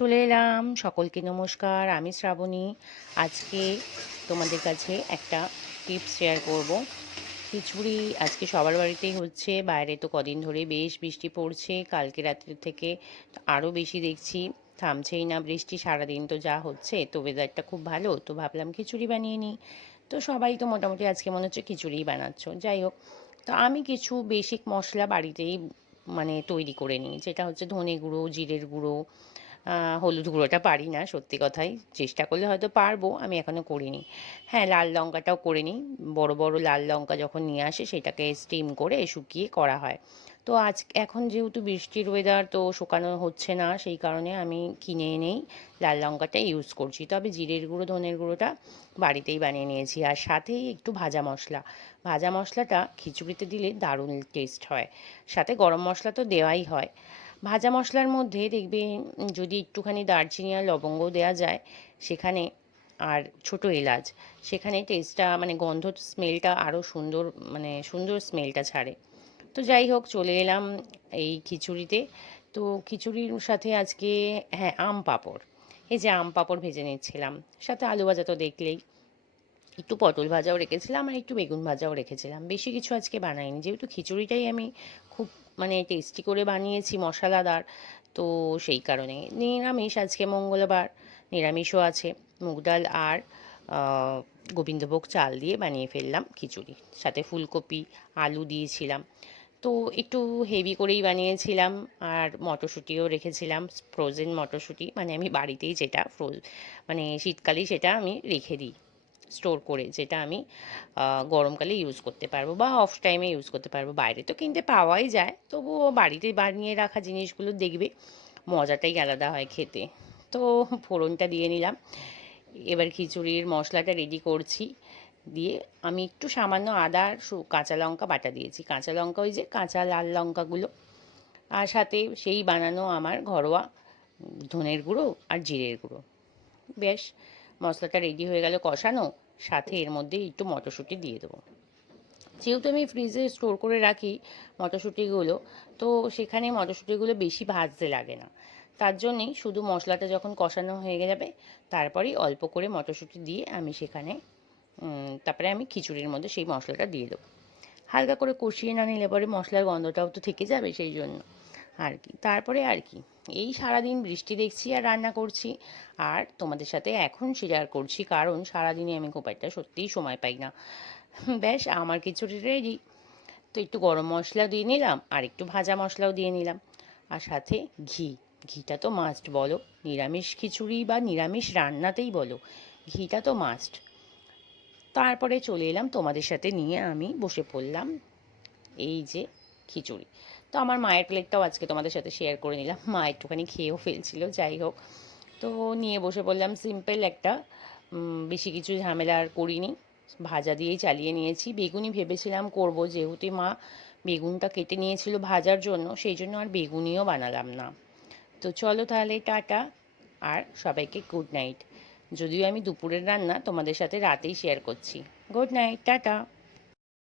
চলে এলাম। সকলকে নমস্কার, আমি শ্রাবণী। আজকে তোমাদের কাছে একটা টিপস শেয়ার করব। খিচুড়ি আজকে সবার বাড়িতেই হচ্ছে, বাইরে তো কদিন ধরে বেশ বৃষ্টি পড়ছে। কালকে রাত্রি থেকে আরও বেশি দেখছি, থামছেই না বৃষ্টি, সারাদিন তো যা হচ্ছে, তো ওয়েদারটা খুব ভালো, তো ভাবলাম খিচুড়ি বানিয়ে নিই। তো সবাই তো মোটামুটি আজকে মনে হচ্ছে খিচুড়িই বানাচ্ছ, যাই হোক। তো আমি কিছু বেসিক মশলা বাড়িতেই মানে তৈরি করে নিই, যেটা হচ্ছে ধনে গুঁড়ো, জিরের গুঁড়ো হলুদ গুঁড়োটা পারি না, সত্যি কথাই। চেষ্টা করলে হয়তো পারব, আমি এখনও করিনি। হ্যাঁ লাল লঙ্কাটাও করে নিই। বড় বড় লাল লঙ্কা যখন নিয়ে আসে, সেটাকে স্টিম করে শুকিয়ে করা হয়। তো আজ, এখন যেহেতু বৃষ্টির ওয়েদার তো শুকানো হচ্ছে না, সেই কারণে আমি কিনে এনেই লাল লঙ্কাটা ইউজ করছি। তবে জিরের গুঁড়ো, ধনের গুঁড়োটা বাড়িতেই বানিয়ে নিয়েছি। আর সাথেই একটু ভাজা মশলা। ভাজা মশলাটা খিচুড়িতে দিলে দারুণ টেস্ট হয়। সাথে গরম মশলা তো দেওয়াই হয়। ভাজা মশলার মধ্যে দেখবে যদি একটুখানি দারচিনি আর লবঙ্গ দেওয়া যায় সেখানে, আর ছোট এলাচ, সেখানে টেস্টটা মানে গন্ধ স্মেলটা আরও সুন্দর মানে সুন্দর স্মেলটা ছাড়ে। তো যাই হোক, চলে এলাম এই খিচুড়িতে। তো খিচুড়ির সাথে আজকে হ্যাঁ আম পাঁপড়। এই যে আম পাঁপড় ভেজে নিচ্ছিলাম, সাথে আলু ভাজা তো দেখলেই। একটু পটল ভাজাও রেখেছিলাম আর একটু বেগুন ভাজাও রেখেছিলাম। বেশি কিছু আজকে বানাইনি, যেহেতু খিচুড়িটাই আমি খুব মানে টেস্টি করে বানিয়েছি, মশলাদার। তো সেই কারণে। নিরামিষ আজকে মঙ্গলবার। নিরামিষও আছে। মুগ ডাল আর গোবিন্দভোগ চাল দিয়ে বানিয়ে ফেললাম খিচুড়ি। সাথে ফুলকপি, আলু দিয়েছিলাম। তো একটু হেভি করেই বানিয়েছিলাম আর মটরশুঁটিও রেখেছিলাম। ফ্রোজেন মটরশুঁটি। মানে আমি বাড়িতেই যেটা ফ্রোজ মানে শীতকালেই সেটা আমি রেখে দিই। স্টোর করে যেটা আমি গরমকালে ইউজ করতে পারব বা অফ টাইমে ইউজ করতে পারব। বাইরে তো কিনতে পাওয়াই যায়, তবুও বাড়িতে বানিয়ে রাখা জিনিসগুলো দেখবে, মজাটাই আলাদা হয় খেতে। তো ফোড়নটা দিয়ে নিলাম, এবার খিচুড়ির মশলাটা রেডি করছি, দিয়ে আমি একটু সামান্য আদা কাঁচা লঙ্কা বাটা দিয়েছি। কাঁচা লঙ্কা ওই যে কাঁচা লাল লঙ্কাগুলো, আর সাথে সেই বানানো আমার ঘরোয়া ধনের গুঁড়ো আর জিরের গুঁড়ো। বেশ মশলাটা রেডি হয়ে গেল কষানো, সাথে এর মধ্যে একটু মটরশুঁটি দিয়ে দেবো। যেহেতু আমি ফ্রিজে স্টোর করে রাখি মটরশুঁটিগুলো, তো সেখানে মটরশুঁটিগুলো বেশি ভাজতে লাগে না। তার জন্যেই শুধু মশলাটা যখন কষানো হয়ে যাবে, তারপরেই অল্প করে মটরশুঁটি দিয়ে আমি সেখানে তারপরে আমি খিচুড়ির মধ্যে সেই মশলাটা দিয়ে দেবো। হালকা করে কষিয়ে না নিলে পরে মশলার গন্ধটাও তো থেকে যাবে সেই জন্য। আর কি। তারপরে আর কি। এই সারাদিন বৃষ্টি দেখছি আর রান্না করছি। আর তোমাদের সাথে এখন শেয়ার করছি, কারণ সারাদিনই আমি খুব একটা সত্যিই সময় পাই না। ব্যাস, আমার খিচুড়ি রেডি তো একটু গরম মশলা দিয়ে নিলাম, আর একটু ভাজা মশলাও দিয়ে নিলাম। আর সাথে ঘি। ঘিটা তো মাস্ট বলো। নিরামিষ খিচুড়ি বা নিরামিষ রান্নাতেই বলো। ঘিটা তো মাস্ট তারপরে চলে এলাম তোমাদের সাথে নিয়ে আমি বসে পড়লাম এই যে খিচুড়ি। তো আমার মায়ের প্লেটটাও আজকে তোমাদের সাথে শেয়ার করে নিলাম। মা একটুখানি খেয়েও ফেলছিল, যাই হোক। তো নিয়ে বসে পড়লাম সিম্পল একটা বেশি কিছু ঝামেলা আর করিনি। ভাজা দিয়েই চালিয়ে নিয়েছি। বেগুনি ভেবেছিলাম করব, যেহেতু মা বেগুনটা কেটে নিয়েছিল ভাজার জন্য, সেই জন্য আর বেগুনিও বানালাম না। তো চলো তাহলে, টাটা আর সবাইকে গুড নাইট যদিও আমি দুপুরের রান্না তোমাদের সাথে রাতেই শেয়ার করছি। Good night tata.